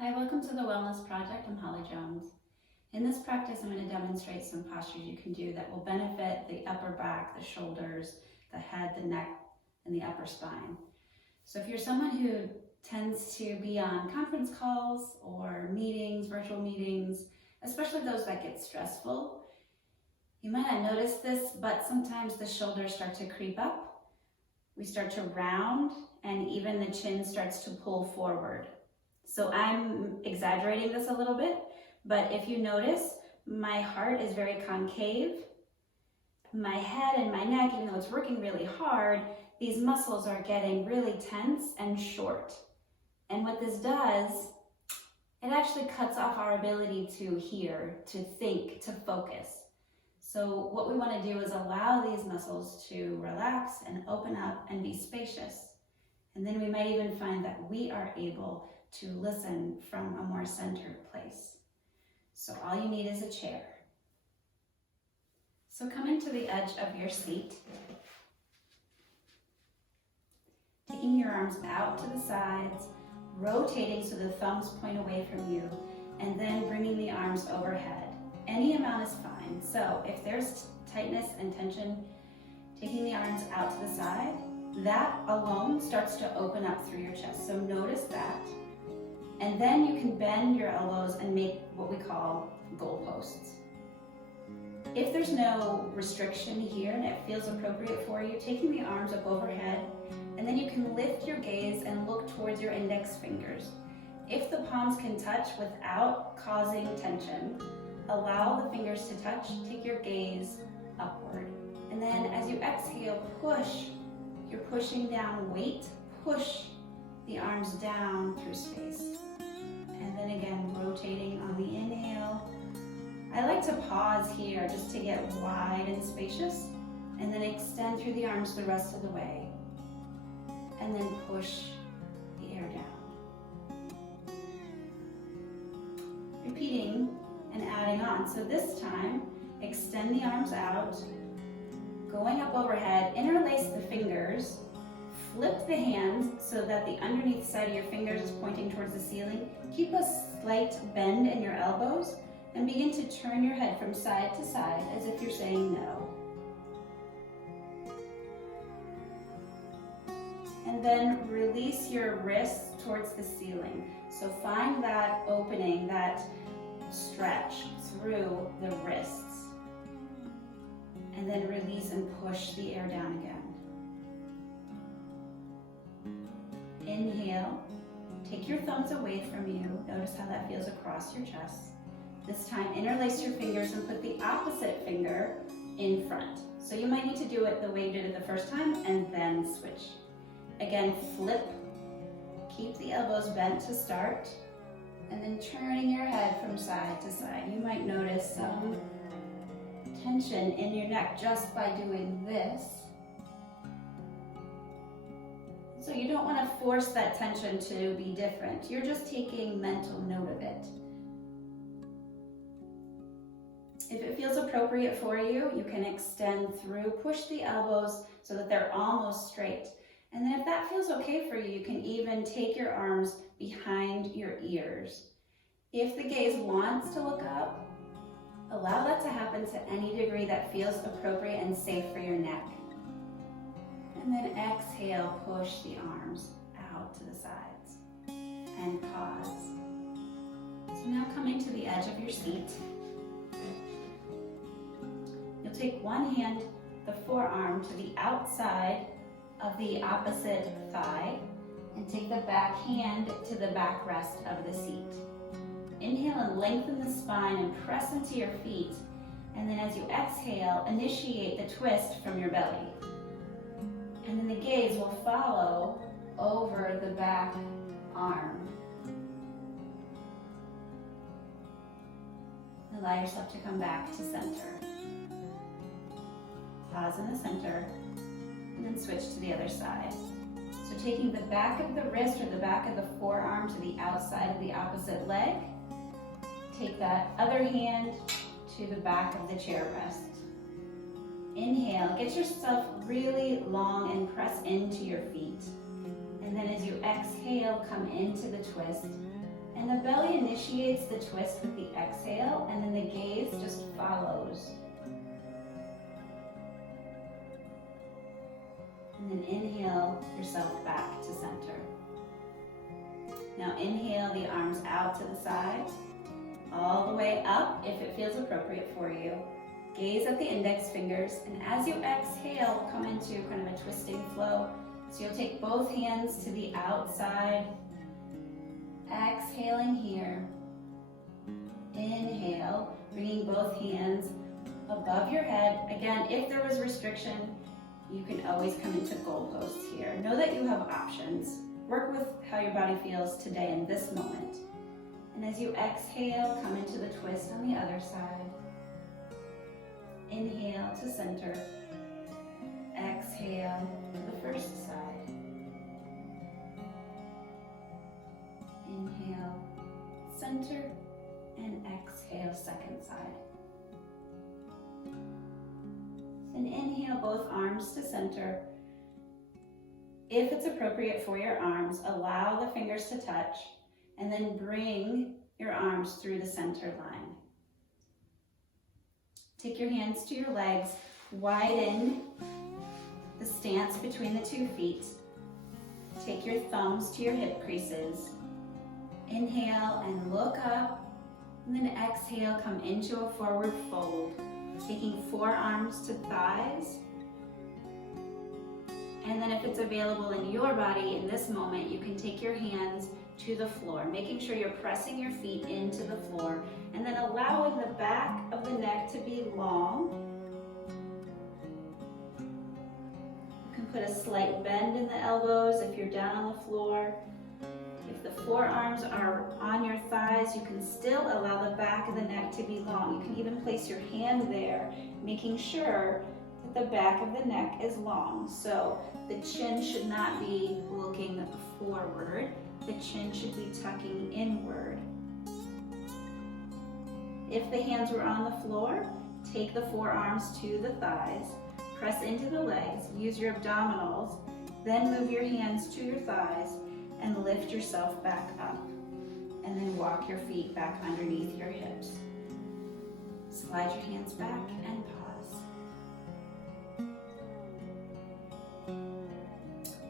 Hi, welcome to the Wellness Project. I'm Holly Jones. In this practice, I'm going to demonstrate some postures you can do that will benefit the upper back, the shoulders, the head, the neck, and the upper spine. So if you're someone who tends to be on conference calls or meetings, virtual meetings, especially those that get stressful, you might not notice this, but sometimes the shoulders start to creep up. We start to round, and even the chin starts to pull forward. So I'm exaggerating this a little bit, but if you notice, my heart is very concave. My head and my neck, even though it's working really hard, these muscles are getting really tense and short. And what this does, it actually cuts off our ability to hear, to think, to focus. So what we want to do is allow these muscles to relax and open up and be spacious. And then we might even find that we are able to listen from a more centered place. So all you need is a chair. So coming to the edge of your seat, taking your arms out to the sides, rotating so the thumbs point away from you, and then bringing the arms overhead. Any amount is fine. So if there's tightness and tension, taking the arms out to the side, that alone starts to open up through your chest. So notice that. And then you can bend your elbows and make what we call goalposts. If there's no restriction here and it feels appropriate for you, taking the arms up overhead, and then you can lift your gaze and look towards your index fingers. If the palms can touch without causing tension, allow the fingers to touch, take your gaze upward. And then as you exhale, push. You're pushing down weight, push the arms down through space. And then again, rotating on the inhale. I like to pause here just to get wide and spacious, and then extend through the arms the rest of the way. And then push the air down. Repeating and adding on. So this time, extend the arms out, going up overhead, interlace the fingers, flip the hands so that the underneath side of your fingers is pointing towards the ceiling. Keep a slight bend in your elbows and begin to turn your head from side to side as if you're saying no. And then release your wrists towards the ceiling. So find that opening, that stretch through the wrists. And then release and push the air down again. Inhale, take your thumbs away from you. Notice how that feels across your chest. This time, interlace your fingers and put the opposite finger in front. So you might need to do it the way you did it the first time and then switch. Again, flip, keep the elbows bent to start, and then turning your head from side to side. You might notice some tension in your neck just by doing this. So you don't want to force that tension to be different. You're just taking mental note of it. If it feels appropriate for you, you can extend through, push the elbows so that they're almost straight. And then if that feels okay for you, you can even take your arms behind your ears. If the gaze wants to look up, allow that to happen to any degree that feels appropriate and safe for your neck. And then exhale, push the arms out to the sides and pause. So now coming to the edge of your seat, you'll take one hand, the forearm, to the outside of the opposite thigh and take the back hand to the backrest of the seat. Inhale and lengthen the spine and press into your feet. And then as you exhale, initiate the twist from your belly. And then the gaze will follow over the back arm. Allow yourself to come back to center. Pause in the center, and then switch to the other side. So taking the back of the wrist or the back of the forearm to the outside of the opposite leg, take that other hand to the back of the chair rest. Inhale, get yourself really long and press into your feet. And then as you exhale, come into the twist And the belly initiates the twist with the exhale, and then the gaze just follows. And then inhale yourself back to center. Now inhale the arms out to the sides, all the way up if it feels appropriate for you. Gaze at the index fingers, and as you exhale, come into kind of a twisting flow. So you'll take both hands to the outside, exhaling here. Inhale, bringing both hands above your head. Again, if there was restriction, you can always come into goalposts here. Know that you have options. Work with how your body feels today in this moment. And as you exhale, come into the twist on the other side. Inhale to center. Exhale to the first side. Inhale, center, and exhale, second side. And inhale both arms to center. If it's appropriate for your arms, allow the fingers to touch, and then bring your arms through the center line. Take your hands to your legs, widen the stance between the 2 feet. Take your thumbs to your hip creases. Inhale and look up, and then exhale, come into a forward fold, taking forearms to thighs. And then if it's available in your body in this moment, you can take your hands to the floor, making sure you're pressing your feet into the floor, and then allowing the back of the neck to be long. You can put a slight bend in the elbows if you're down on the floor. If the forearms are on your thighs, you can still allow the back of the neck to be long. You can even place your hand there, making sure that the back of the neck is long. So the chin should not be looking forward. The chin should be tucking inward. If the hands were on the floor, take the forearms to the thighs, press into the legs, use your abdominals, then move your hands to your thighs and lift yourself back up. And then walk your feet back underneath your hips. Slide your hands back and pause.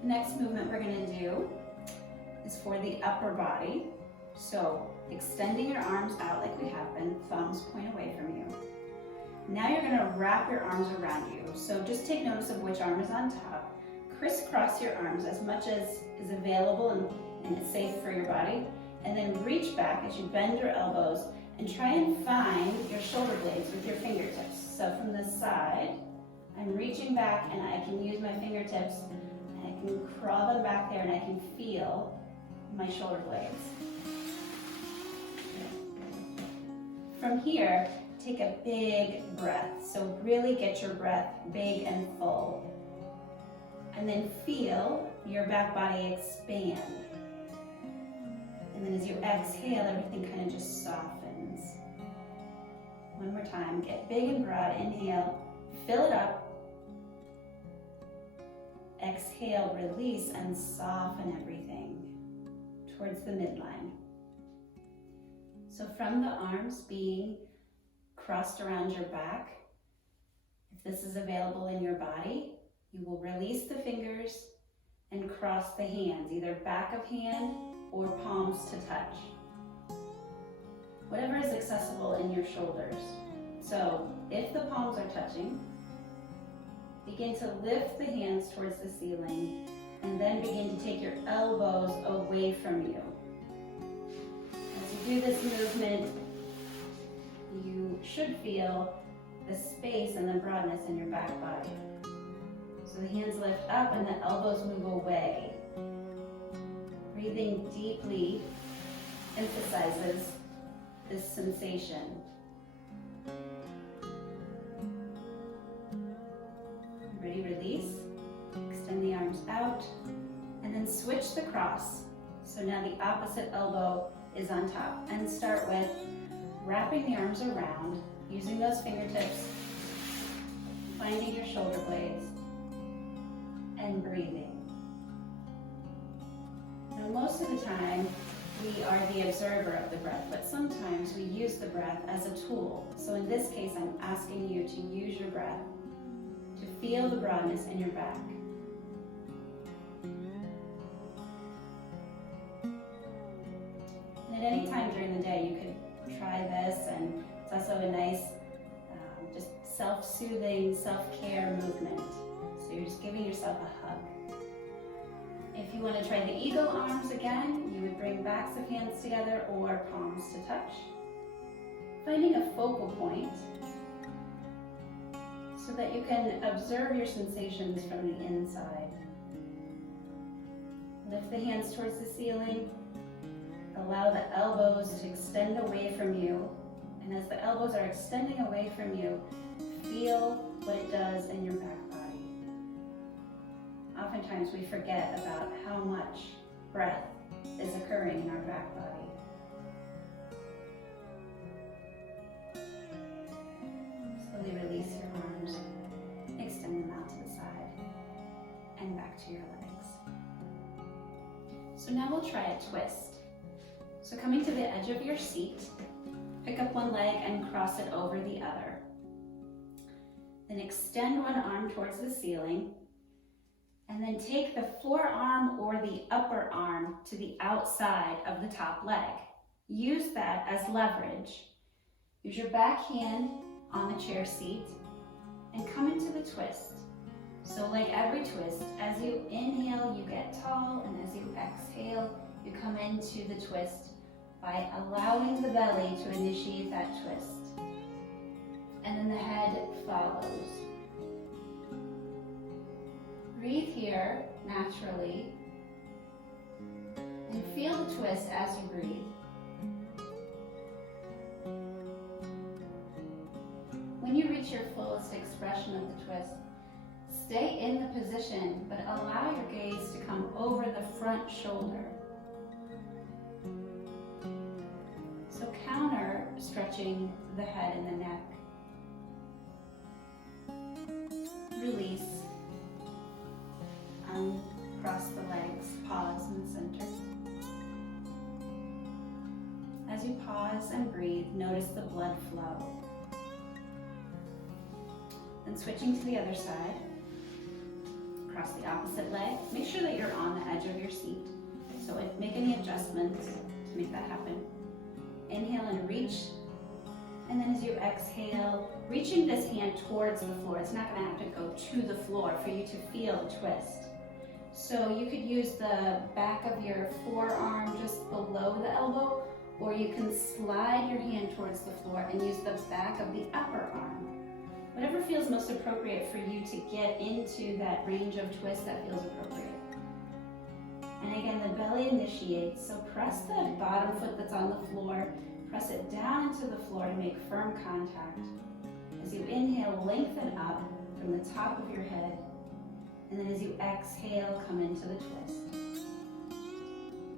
The next movement we're going to do is for the upper body. So extending your arms out like we have been, thumbs point away from you. Now you're going to wrap your arms around you. So just take notice of which arm is on top. Crisscross your arms as much as is available and it's safe for your body. And then reach back as you bend your elbows and try and find your shoulder blades with your fingertips. So from this side, I'm reaching back and I can use my fingertips and I can crawl them back there and I can feel my shoulder blades. From here, take a big breath. So really get your breath big and full. And then feel your back body expand. And then as you exhale, everything kind of just softens. One more time, get big and broad. Inhale, fill it up. Exhale, release and soften everything towards the midline. So from the arms being crossed around your back, if this is available in your body, you will release the fingers and cross the hands, either back of hand or palms to touch. Whatever is accessible in your shoulders. So if the palms are touching, begin to lift the hands towards the ceiling and then begin to take your elbows away from you. As you do this movement, you should feel the space and the broadness in your back body. So the hands lift up and the elbows move away. Breathing deeply emphasizes this sensation. Ready, release. Extend the arms out and then switch the cross. So now the opposite elbow is on top. And start with wrapping the arms around, using those fingertips, finding your shoulder blades, and breathing. Now most of the time, we are the observer of the breath, but sometimes we use the breath as a tool. So in this case, I'm asking you to use your breath to feel the broadness in your back. And at any time during the day, you could try this, and it's also a nice just self-soothing, self-care movement. So you're just giving yourself a hug. If you want to try the eagle arms again, you would bring backs of hands together or palms to touch. Finding a focal point so that you can observe your sensations from the inside. Lift the hands towards the ceiling. Allow the elbows to extend away from you. And as the elbows are extending away from you, feel what it does in your back body. Oftentimes we forget about how much breath is occurring in our back body. Slowly release your arms, extend them out to the side, and back to your legs. So now we'll try a twist. So coming to the edge of your seat, pick up one leg and cross it over the other. Then extend one arm towards the ceiling, and then take the forearm or the upper arm to the outside of the top leg. Use that as leverage. Use your back hand on the chair seat and come into the twist. So like every twist, as you inhale, you get tall, and as you exhale, you come into the twist by allowing the belly to initiate that twist. And then the head follows. Breathe here naturally and feel the twist as you breathe. When you reach your fullest expression of the twist, stay in the position, but allow your gaze to come over the front shoulder. So counter stretching the head and the neck. Release. Uncross the legs, pause in the center. As you pause and breathe, notice the blood flow. Then switching to the other side, cross the opposite leg. Make sure that you're on the edge of your seat. So make any adjustments to make that happen. Inhale and reach. And then as you exhale, reaching this hand towards the floor. It's not going to have to go to the floor for you to feel a twist. So you could use the back of your forearm just below the elbow, or you can slide your hand towards the floor and use the back of the upper arm. Whatever feels most appropriate for you to get into that range of twist that feels appropriate. And again, the belly initiates, so press the bottom foot that's on the floor, press it down into the floor to make firm contact. As you inhale, lengthen up from the top of your head, and then as you exhale, come into the twist.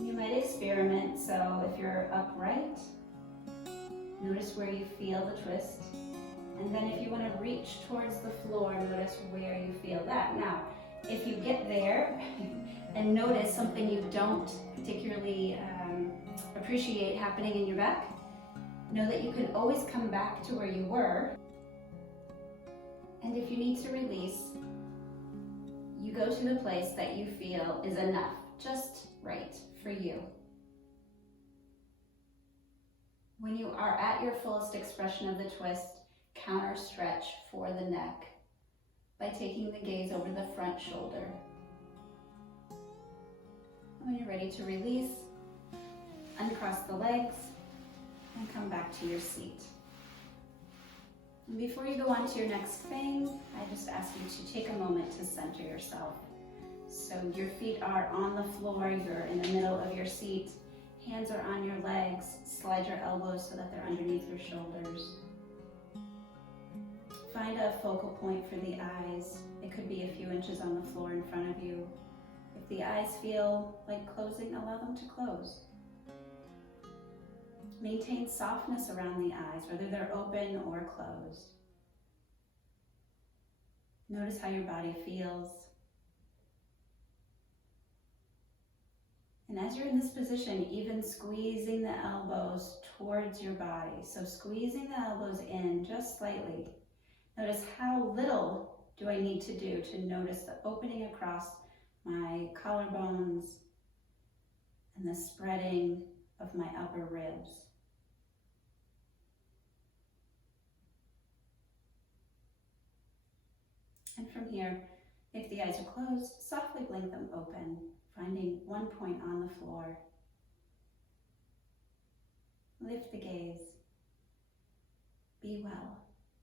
You might experiment, so if you're upright, notice where you feel the twist. And then if you want to reach towards the floor, notice where you feel that. Now, if you get there and notice something you don't particularly appreciate happening in your back, know that you can always come back to where you were. And if you need to release, you go to the place that you feel is enough, just right for you. When you are at your fullest expression of the twist, counter stretch for the neck by taking the gaze over the front shoulder. When you're ready to release, uncross the legs and come back to your seat. And before you go on to your next thing, I just ask you to take a moment to center yourself. So your feet are on the floor, you're in the middle of your seat, hands are on your legs, slide your elbows so that they're underneath your shoulders. Find a focal point for the eyes. It could be a few inches on the floor in front of you. If the eyes feel like closing, allow them to close. Maintain softness around the eyes, whether they're open or closed. Notice how your body feels. And as you're in this position, even squeezing the elbows towards your body. So squeezing the elbows in just slightly. Notice how little do I need to do to notice the opening across my collarbones and the spreading of my upper ribs. And from here, if the eyes are closed, softly blink them open, finding one point on the floor. Lift the gaze. Be well.